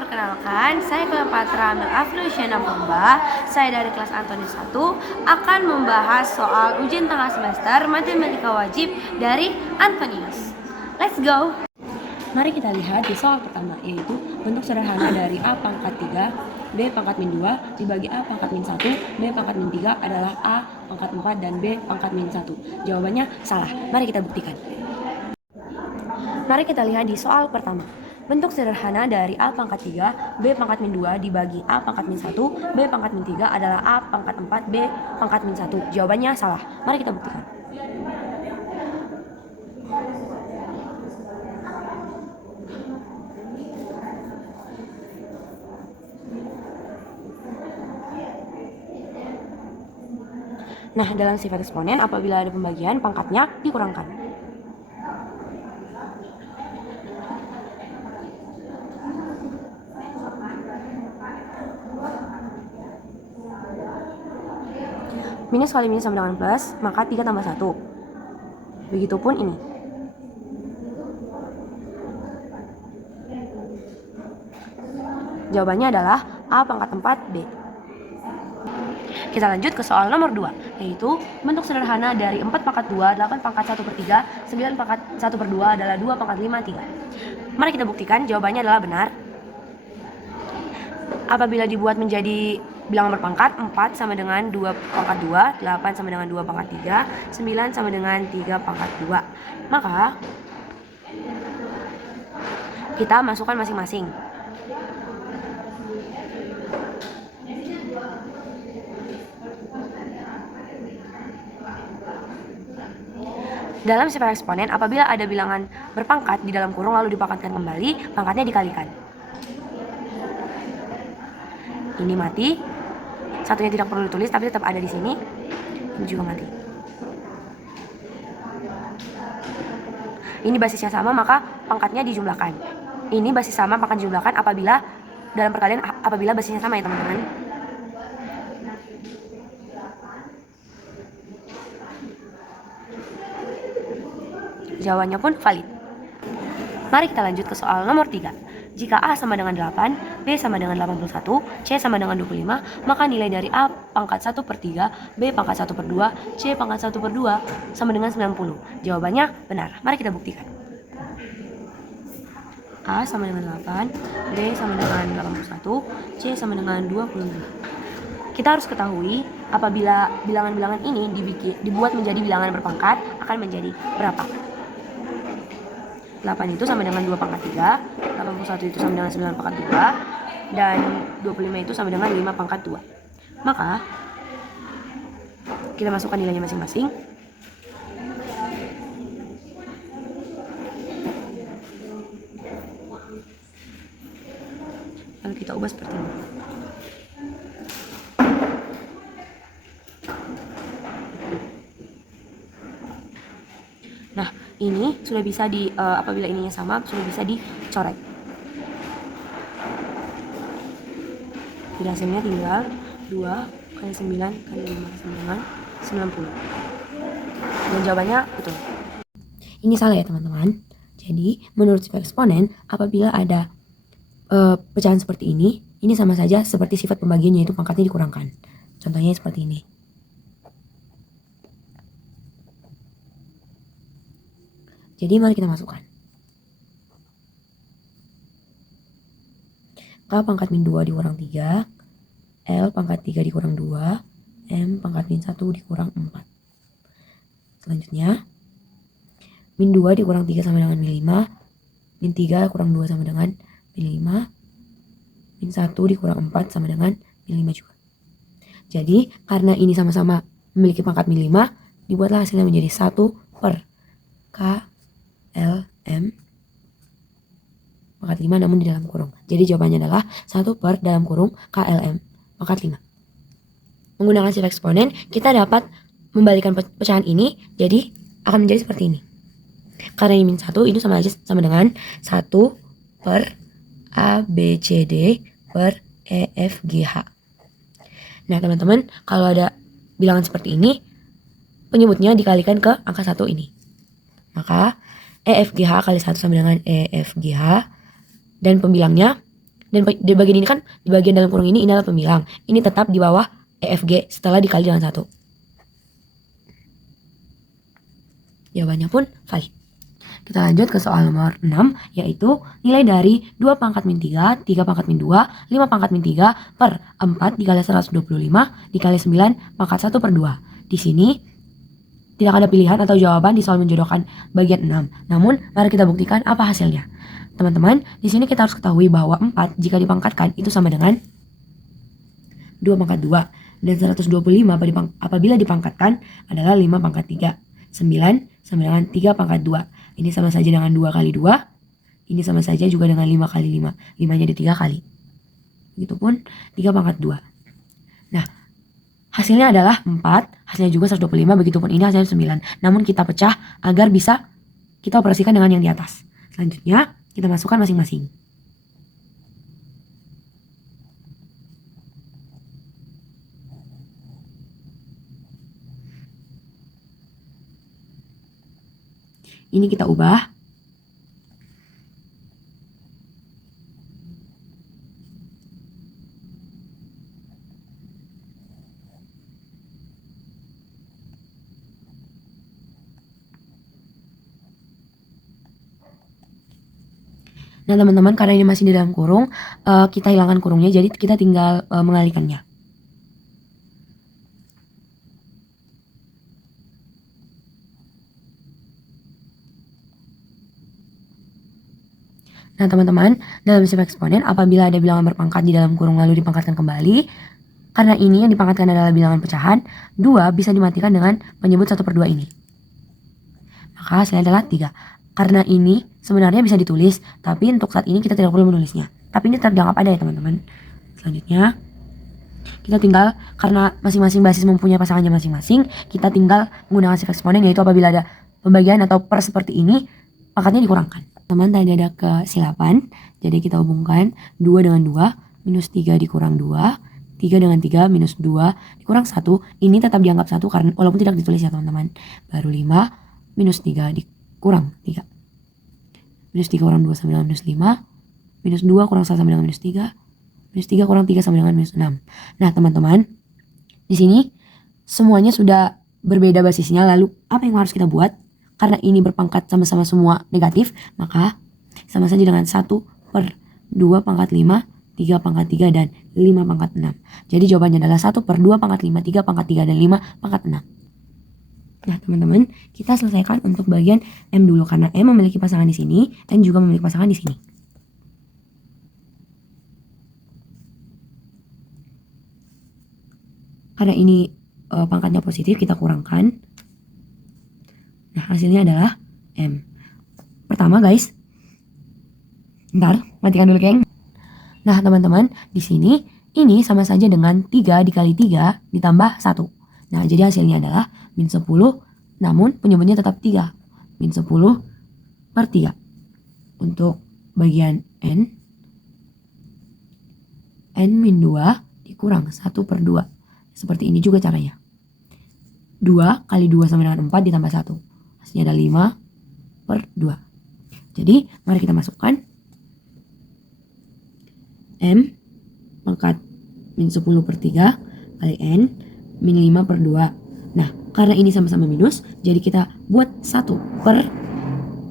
perkenalkan, saya Cleopatra Amel Aflusiana Pumba. Saya dari kelas Antonius 1 akan membahas soal ujian tengah semester matematika wajib dari Antonius. Let's go! Mari kita lihat di soal pertama, yaitu bentuk sederhana dari A pangkat 3, B pangkat min 2 dibagi A pangkat min 1, B pangkat min 3 adalah A pangkat 4 dan B pangkat min 1. Jawabannya salah. Mari kita buktikan. Mari kita lihat di soal pertama. Bentuk sederhana dari A pangkat 3, B pangkat min 2 dibagi A pangkat min 1, B pangkat min 3 adalah A pangkat 4, B pangkat min 1. Jawabannya salah. Mari kita buktikan. Nah, dalam sifat eksponen, apabila ada pembagian, pangkatnya dikurangkan. Minus kali minus sama dengan plus, maka 3 tambah 1. Begitupun ini. Jawabannya adalah A pangkat 4 B. Kita lanjut ke soal nomor 2, yaitu bentuk sederhana dari 4 pangkat 2, 8 pangkat 1/3, 9 pangkat 1/2 adalah 2 pangkat 5, 3. Mari kita buktikan jawabannya adalah benar. Apabila dibuat menjadi bilangan berpangkat, 4 sama dengan 2 pangkat 2, 8 sama dengan 2 pangkat 3, 9 sama dengan 3 pangkat 2. Maka kita masukkan masing-masing. Dalam sifat eksponen, apabila ada bilangan berpangkat di dalam kurung lalu dipangkatkan kembali, pangkatnya dikalikan. Ini mati, satunya tidak perlu ditulis tapi tetap ada di sini. Ini juga mati. Ini basisnya sama maka pangkatnya dijumlahkan. Ini basis sama pangkat dijumlahkan apabila dalam perkalian apabila basisnya sama ya teman-teman. Jawabannya pun valid. Mari kita lanjut ke soal nomor 3. Jika A sama dengan 8, B sama dengan 81, C sama dengan 25, maka nilai dari A pangkat 1/3, B pangkat 1/2, C pangkat 1/2 sama dengan 90. Jawabannya benar. Mari kita buktikan. A sama dengan 8, B sama dengan 81, C sama dengan 25. Kita harus ketahui apabila bilangan-bilangan ini dibuat menjadi bilangan berpangkat akan menjadi berapa? 8 itu sama dengan 2 pangkat 3, 81 itu sama dengan 9 pangkat 2, dan 25 itu sama dengan 5 pangkat 2. Maka, kita masukkan nilainya masing-masing. Lalu kita ubah seperti ini. Nah, ini sudah bisa apabila ininya sama, sudah bisa dicoret. Jadi hasilnya tinggal 2 kali 9 kali 5 sama dengan 90. Dan jawabannya betul. Ini salah ya teman-teman. Jadi, menurut sifat eksponen, apabila ada pecahan seperti ini sama saja seperti sifat pembagian, yaitu pangkatnya dikurangkan. Contohnya seperti ini. Jadi mari kita masukkan. K pangkat min 2 dikurang 3, L pangkat 3 dikurang 2, M pangkat min 1 dikurang 4. Selanjutnya, min 2 dikurang 3 sama dengan min 5, min 3 kurang 2 sama dengan min 5, min 1 dikurang 4 sama dengan min 5 juga. Jadi, karena ini sama-sama memiliki pangkat min 5, dibuatlah hasilnya menjadi 1 per K L M pangkat 5 namun di dalam kurung. Jadi jawabannya adalah 1 per dalam kurung KLM pangkat 5. Menggunakan sifat eksponen, kita dapat membalikan pecahan ini jadi akan menjadi seperti ini. Karena ini min 1 itu sama dengan 1 per A B C D per E F G H. Nah teman-teman, kalau ada bilangan seperti ini, penyebutnya dikalikan ke angka 1 ini. Maka EFGH kali 1 sama dengan EFGH, dan pembilangnya Dan di bagian ini kan, di bagian dalam kurung ini adalah pembilang. Ini tetap di bawah EFG setelah dikali dengan 1. Jawabannya pun valid. Kita lanjut ke soal nomor 6, yaitu nilai dari 2 pangkat min 3, 3 pangkat min 2, 5 pangkat min 3 per 4 dikali 125 dikali 9 pangkat 1 per 2. Di sini tidak ada pilihan atau jawaban di soal menjodohkan bagian 6. Namun, mari kita buktikan apa hasilnya. Teman-teman, di sini kita harus ketahui bahwa 4 jika dipangkatkan itu sama dengan 2 pangkat 2. Dan 125 apabila dipangkatkan adalah 5 pangkat 3. 9 sama dengan 3 pangkat 2. Ini sama saja dengan 2 kali 2. Ini sama saja juga dengan 5 kali 5. 5-nya di 3 kali. Begitupun 3 pangkat 2. Nah, hasilnya adalah 4. Hasilnya juga 125. Begitupun ini hasilnya 9. Namun kita pecah agar bisa kita operasikan dengan yang di atas. Selanjutnya, kita masukkan masing-masing. Ini kita ubah. Nah teman-teman, karena ini masih di dalam kurung, kita hilangkan kurungnya, jadi kita tinggal mengalihkannya. Nah teman-teman, dalam sistem eksponen apabila ada bilangan berpangkat di dalam kurung lalu dipangkatkan kembali, karena ini yang dipangkatkan adalah bilangan pecahan, 2 bisa dimatikan dengan menyebut 1/2 ini. Maka hasilnya adalah 3. Karena ini sebenarnya bisa ditulis, tapi untuk saat ini kita tidak perlu menulisnya. Tapi ini tetap dianggap ada ya teman-teman. Selanjutnya, kita tinggal, karena masing-masing basis mempunyai pasangannya masing-masing, kita tinggal menggunakan sistem eksponen, yaitu apabila ada pembagian atau per seperti ini, pangkatnya dikurangkan. Teman, tadi ada kesilapan, jadi kita hubungkan 2 dengan 2, minus 3 dikurang 2, 3 dengan 3 minus 2 dikurang 1, ini tetap dianggap 1 karena walaupun tidak ditulis ya teman-teman. Baru 5, minus 3 dikurang 3. Minus 3 kurang 2 sama dengan minus 5, minus 2 kurang 1 sama dengan minus 3, minus 3 kurang 3 sama dengan minus 6. Nah teman-teman, di sini semuanya sudah berbeda basisnya, lalu apa yang harus kita buat? Karena ini berpangkat sama-sama semua negatif, maka sama saja dengan 1/2 pangkat 5, 3 pangkat 3, dan 5 pangkat 6. Jadi jawabannya adalah 1/2 pangkat 5, 3 pangkat 3, dan 5 pangkat 6. Nah teman-teman, kita selesaikan untuk bagian M dulu, karena M memiliki pasangan di sini, N juga memiliki pasangan di sini. Karena ini pangkatnya positif, kita kurangkan. Nah, hasilnya adalah M. Pertama, guys. Bentar, matikan dulu, geng. Nah, teman-teman, di sini ini sama saja dengan 3 dikali 3 ditambah 1. Nah, jadi hasilnya adalah min 10, namun penyebutnya tetap 3. Min 10/3. Untuk bagian N min 2 dikurang 1/2. Seperti ini juga caranya. 2 kali 2 sama dengan 4 ditambah 1. Hasilnya ada 5/2. Jadi mari kita masukkan M pangkat min 10/3 kali N min 5/2. Nah karena ini sama-sama minus, jadi kita buat 1 per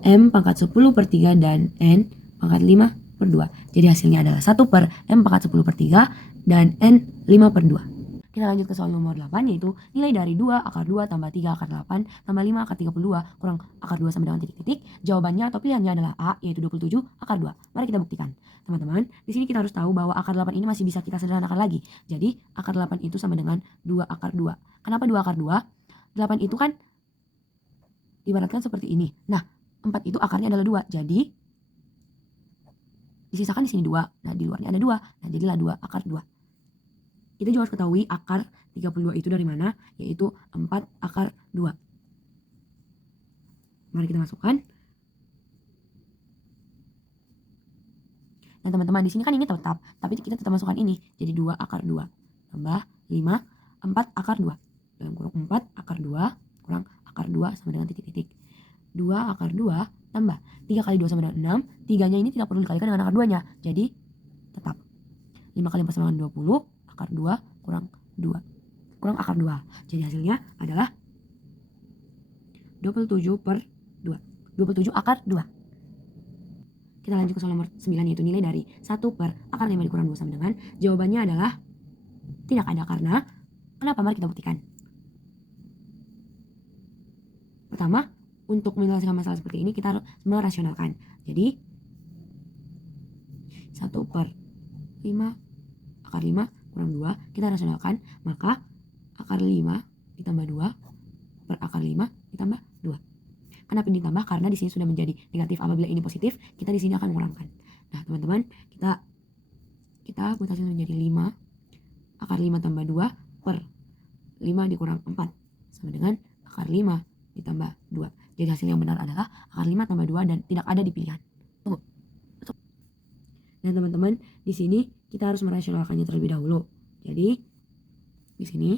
M pangkat 10/3 dan N pangkat 5/2. Jadi hasilnya adalah 1 per M pangkat 10/3 dan N 5/2. Kita lanjut ke soal nomor 8, yaitu nilai dari 2 akar 2 tambah 3 akar 8 tambah 5 akar 32 kurang akar 2 sama dengan titik-titik. Jawabannya atau pilihannya adalah A, yaitu 27 akar 2. Mari kita buktikan. Teman-teman, di sini kita harus tahu bahwa akar 8 ini masih bisa kita sederhanakan lagi. Jadi, akar 8 itu sama dengan 2 akar 2. Kenapa 2 akar 2? 8 itu kan diibaratkan seperti ini. Nah, 4 itu akarnya adalah 2. Jadi, disisakan di sini 2. Nah, di luarnya ada 2. Nah, jadilah 2 akar 2. Kita juga harus ketahui akar 32 itu dari mana, yaitu 4 akar 2. Mari kita masukkan. Nah teman-teman, di sini kan ini tetap, tapi kita tetap masukkan ini. Jadi 2 akar 2 tambah 5, 4 akar 2. Dalam kurung 4 akar 2 kurang akar 2 sama dengan titik-titik. 2 akar 2 tambah 3 kali 2 sama dengan 6. 3-nya ini tidak perlu dikalikan dengan akar 2-nya. Jadi tetap. 5 kali 4 sama dengan 20, akar 2 kurang 2. Kurang akar 2. Jadi hasilnya adalah 27 per 2. 27 akar 2. Kita lanjut ke soal nomor 9, yaitu nilai dari 1 per akar 5 dikurang 2 sama dengan. Jawabannya adalah tidak ada karena kenapa? Mari kita buktikan. Pertama, untuk menyelesaikan masalah seperti ini kita harus merasionalkan. Jadi 1 per 5 akar 5 kurang 2 kita rasionalkan, maka akar 5 ditambah 2 per akar 5 ditambah 2. Kenapa ditambah? Karena di sini sudah menjadi negatif. Apabila ini positif, kita di sini akan mengurangi. Nah, teman-teman, kita buat hasilnya menjadi 5 akar 5 tambah 2 per 5 dikurang 4 sama dengan akar 5 ditambah 2. Jadi hasil yang benar adalah akar 5 tambah 2 dan tidak ada di pilihan. Tunggu. Dan teman-teman, di sini kita harus merasionalkannya terlebih dahulu. Jadi di sini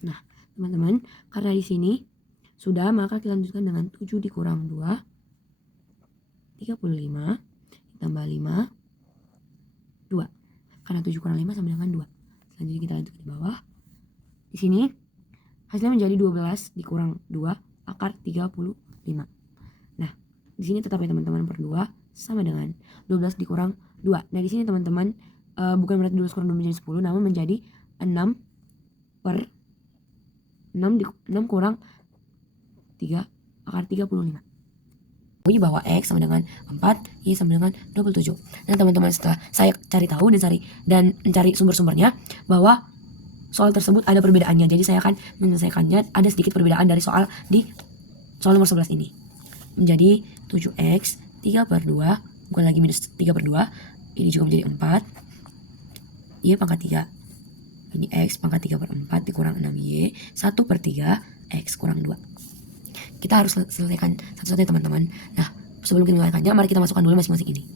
nah, teman-teman, karena di sini sudah, maka kita lanjutkan dengan 7 dikurang 2 35 ditambah 5 2. Karena 7 kurang 5 sama dengan 2. Selanjutnya kita lanjutkan di bawah. Di sini hasilnya menjadi 12 dikurang 2 akar 35. Nah, di sini tetap ya teman-teman, per 2 sama dengan 12 dikurang 2. Nah, di sini teman-teman bukan berarti 12 kurang 2 menjadi 10, namun menjadi 6 per 6 kurang 3 akar 35. Bahwa X sama dengan 4, Y sama dengan 27. Nah, teman-teman, setelah saya cari tahu dan mencari sumber-sumbernya, bahwa soal tersebut ada perbedaannya. Jadi saya akan menyelesaikannya, ada sedikit perbedaan dari soal di soal nomor 11 ini. Menjadi 7X 3 per 2, bukan lagi minus 3 per 2. Ini juga menjadi 4. Y pangkat 3. Ini X pangkat 3 per 4 dikurang 6Y 1 per 3 X kurang 2. Kita harus selesaikan satu-satu ya teman-teman. Nah, sebelum kita menyelesaikannya, mari kita masukkan dulu masing-masing ini.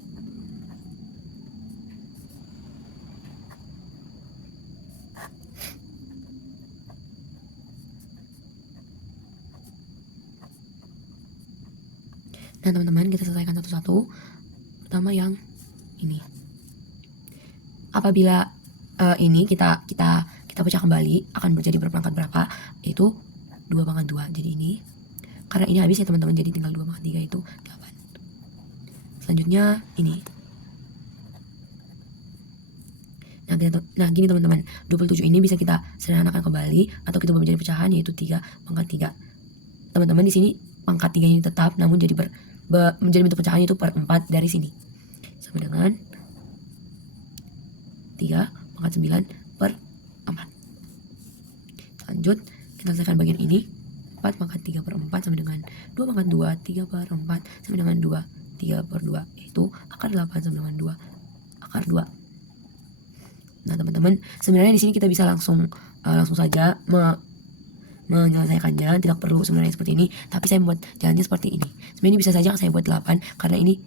Nah, teman-teman, kita selesaikan satu-satu. Pertama yang ini. Apabila ini kita pecah kembali, akan menjadi berpangkat berapa? Yaitu 2 pangkat 2. Jadi ini, karena ini habis ya teman-teman, jadi tinggal 2 pangkat 3 itu 8. Selanjutnya ini. Nah, gini teman-teman, 27 ini bisa kita sederhanakan kembali atau kita buat menjadi pecahan, yaitu 3 pangkat 3. Teman-teman, di sini pangkat 3 ini tetap, namun jadi menjadi bentuk pecahan itu per 4 dari sini. Sama dengan 3 pangkat 9 per 4. Lanjut, kita selesaikan bagian ini. 4 pangkat 3 per 4 sama dengan 2 pangkat 2, 3 per 4 sama dengan 2, 3 per 2. Yaitu akar 8 sama dengan 2, akar 2. Nah, teman-teman, sebenarnya di sini kita bisa langsung saja menyelesaikannya, tidak perlu sebenarnya seperti ini, tapi saya membuat jalannya seperti ini. Sebenarnya bisa saja saya buat 8 karena ini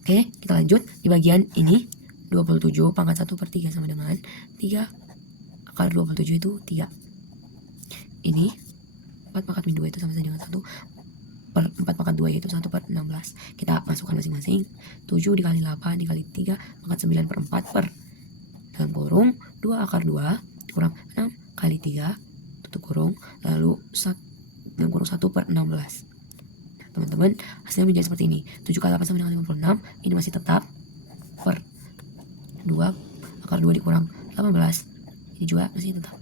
Oke, kita lanjut di bagian ini. 27 pangkat 1 per 3 sama dengan 3 akar 27 itu 3. Ini 4 pangkat min 2 itu sama saja dengan 1 per 4 pangkat 2 yaitu 1 per 16. Kita masukkan masing-masing. 7 dikali 8 dikali 3 pangkat 9 per 4 per dalam kurung 2 akar 2 kurang 6 kali 3 tutup kurung, lalu dalam kurung 1 per 16. Teman-teman, hasilnya menjadi seperti ini. 7 kali 8 sama dengan 56. Ini masih tetap per 2 akar 2 dikurang 18. Ini juga masih tetap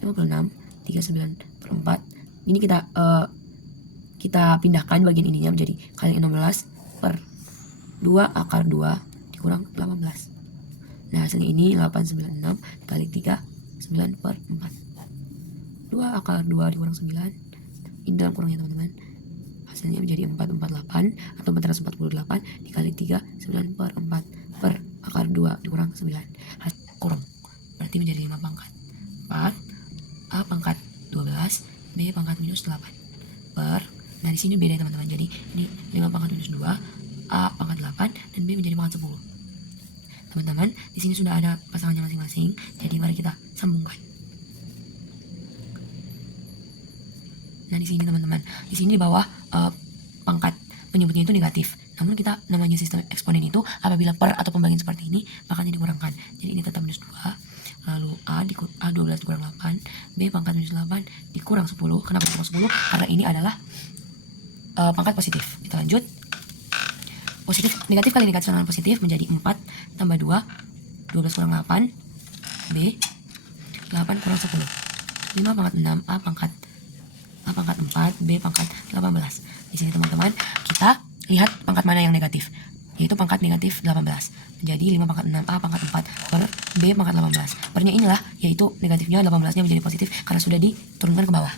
56 39 per 4. Ini kita pindahkan bagian ininya menjadi kali 16 per 2 akar 2 dikurang 18. Nah, hasilnya ini 896 dikali 3 9 per 4. 2 akar 2 dikurang 9. Ini dalam kurangnya teman-teman. Hasilnya menjadi 448 atau 448 dikali 3 9 per 4 per akar per 2 dikurang 9 kurung. Berarti menjadi 5 pangkat 4 A pangkat 12 B pangkat minus 8 per, nah di sini beda teman-teman, jadi ini 5 pangkat minus 2 A pangkat 8 dan B menjadi pangkat 10. Teman-teman, di sini sudah ada pasangannya masing-masing, jadi mari kita sambungkan. Nah di sini teman-teman, di sini di bawah pangkat penyebutnya itu negatif. Namun kita namanya sistem eksponen itu apabila per atau pembagian seperti ini pangkatnya dikurangkan. Jadi ini tetap minus 2. Lalu A 12 dikurang 8, B pangkat minus 8 dikurang 10. Kenapa dikurang 10? Karena ini adalah pangkat positif. Kita lanjut. Positif, negatif kali negatif sama positif menjadi 4 tambah 2, 12 kurang 8, B 8 kurang 10. 5 pangkat 6, A pangkat 4, B pangkat 18. Di sini teman-teman, kita lihat pangkat mana yang negatif, yaitu pangkat negatif 18. Menjadi 5 pangkat 6 A pangkat 4 per B pangkat 18. Pernya inilah, yaitu negatifnya 18-nya menjadi positif karena sudah diturunkan ke bawah.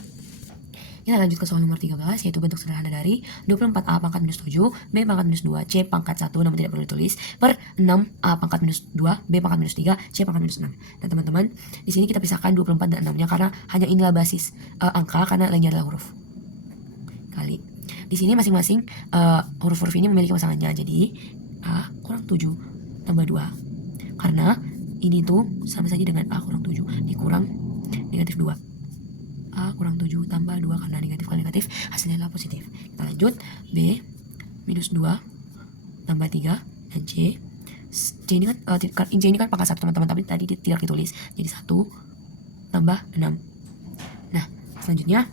Kita lanjut ke soal nomor 13, yaitu bentuk sederhana dari 24A pangkat minus 7, B pangkat minus 2, C pangkat 1, namun tidak perlu ditulis, per 6A pangkat minus 2, B pangkat minus 3, C pangkat minus 6. Nah teman-teman, di sini kita pisahkan 24 dan 6-nya karena hanya inilah basis angka, karena lainnya adalah huruf. Kali. Di sini masing-masing huruf-huruf ini memiliki pasangannya, jadi A kurang 7 tambah 2. Karena ini tuh sama saja dengan A kurang 7 dikurang negatif 2. A kurang 7 tambah 2 karena negatif kali negatif hasilnya adalah positif. Kita lanjut. B minus 2 tambah 3 dan C ini kan pangkat 1 teman-teman, tapi tadi tidak ditulis, jadi 1 tambah 6. Nah selanjutnya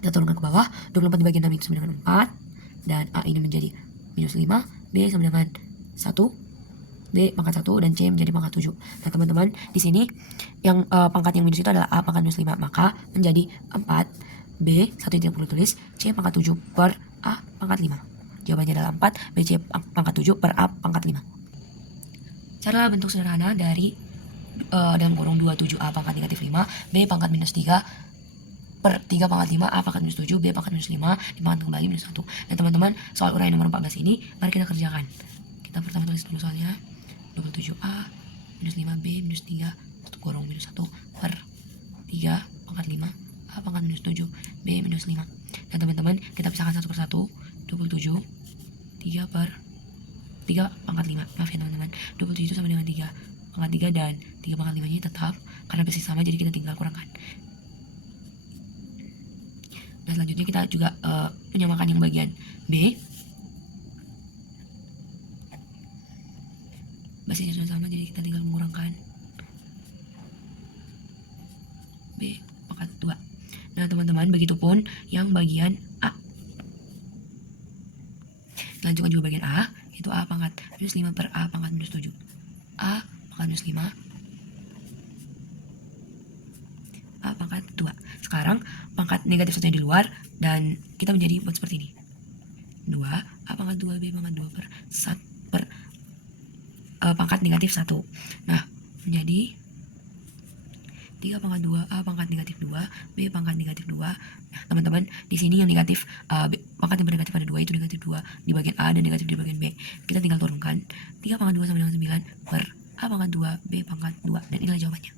kita turunkan ke bawah. 24 dibagi 6 itu sama dengan 4 dan A ini menjadi minus 5, B sama dengan 1, B pangkat 1 dan C menjadi pangkat 7. Nah teman-teman, di sini yang pangkat yang minus itu adalah A pangkat minus 5, maka menjadi 4, B 1 tidak perlu tulis, C pangkat 7 per A pangkat 5. Jawabannya adalah 4, B C pangkat 7 per A pangkat 5. Cara bentuk sederhana dari dalam kurung 27A pangkat negatif 5, B pangkat minus 3 per 3 pangkat 5, A pangkat minus 7, B pangkat minus 5, dipangkat kembali minus 1. Dan teman-teman, soal uraian nomor 14 ini, mari kita kerjakan. Kita pertama tulis dulu soalnya. 27A minus 5B minus 3 kurung minus 1 per 3 pangkat 5 A pangkat minus 7 B minus 5. Nah teman-teman, kita pisahkan satu persatu. 27 3 per 3 pangkat 5, maaf ya teman-teman, 27 itu sama dengan 3 pangkat 3 dan 3 pangkat 5 nya tetap karena basis sama, jadi kita tinggal kurangkan. Nah selanjutnya kita juga menyamakan yang bagian B. Basisnya sudah sama, jadi kita tinggal mengurangkan B pangkat 2. Nah teman-teman, begitupun yang bagian A. Lanjutkan juga bagian A, itu A pangkat minus 5 per A pangkat minus 7. A pangkat minus 5 A pangkat 2. Sekarang pangkat negatif satunya di luar dan kita menjadi buat seperti ini. 2 A pangkat 2 B pangkat 2 per 1 per pangkat negatif 1. Nah, menjadi 3 pangkat 2 A pangkat negatif 2 B pangkat negatif 2. Nah, teman-teman, di sini yang negatif pangkat yang bernegatif pada 2 itu negatif 2 di bagian A dan negatif di bagian B. Kita tinggal turunkan. 3 pangkat 2 sama dengan 9 per A pangkat 2 B pangkat 2, dan inilah jawabannya.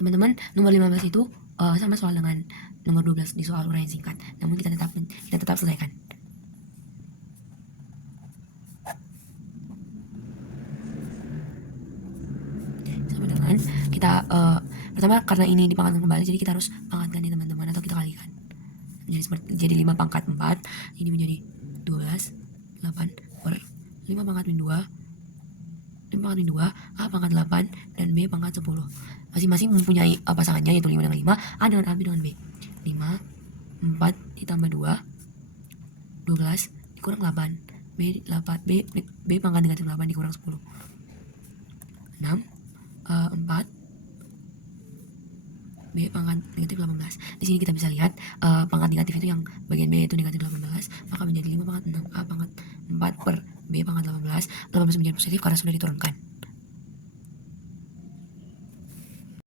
Teman-teman, nomor 15 itu sama soal dengan nomor 12 di soal uraian singkat. Namun kita tetap selesaikan. Kita pertama karena ini dipangkatkan kembali, jadi kita harus pangkatkan nih teman-teman, atau kita kalikan. Jadi 5 pangkat 4 ini menjadi 12 8 per 5 pangkat min 2 5 pangkat min 2 A pangkat 8 dan B pangkat 10. Masing-masing mempunyai pasangannya, yaitu 5 dengan 5, A dengan A, B dengan B. 5 4 ditambah 2 12 dikurang 8 B pangkat negatif 8 dikurang 10. 6 4 B pangkat negatif 18. Di sini kita bisa lihat pangkat negatif itu yang bagian B itu negatif 18, maka menjadi 5 pangkat 6 A pangkat 4 per B pangkat 18. 18 menjadi positif karena sudah diturunkan.